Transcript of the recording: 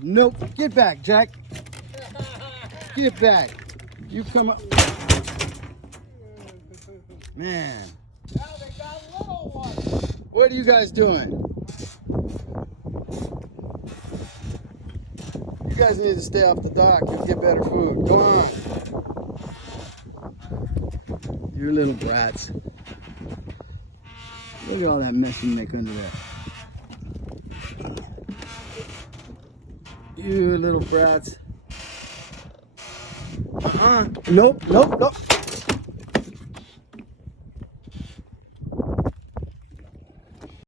Nope. Get back, Jack. Get back. You come up. Man. Now they got a little one. What are you guys doing? You guys need to stay off the dock. You'll get better food. Go on. You little brats. Look at all that mess you make under there. You little brats. Nope.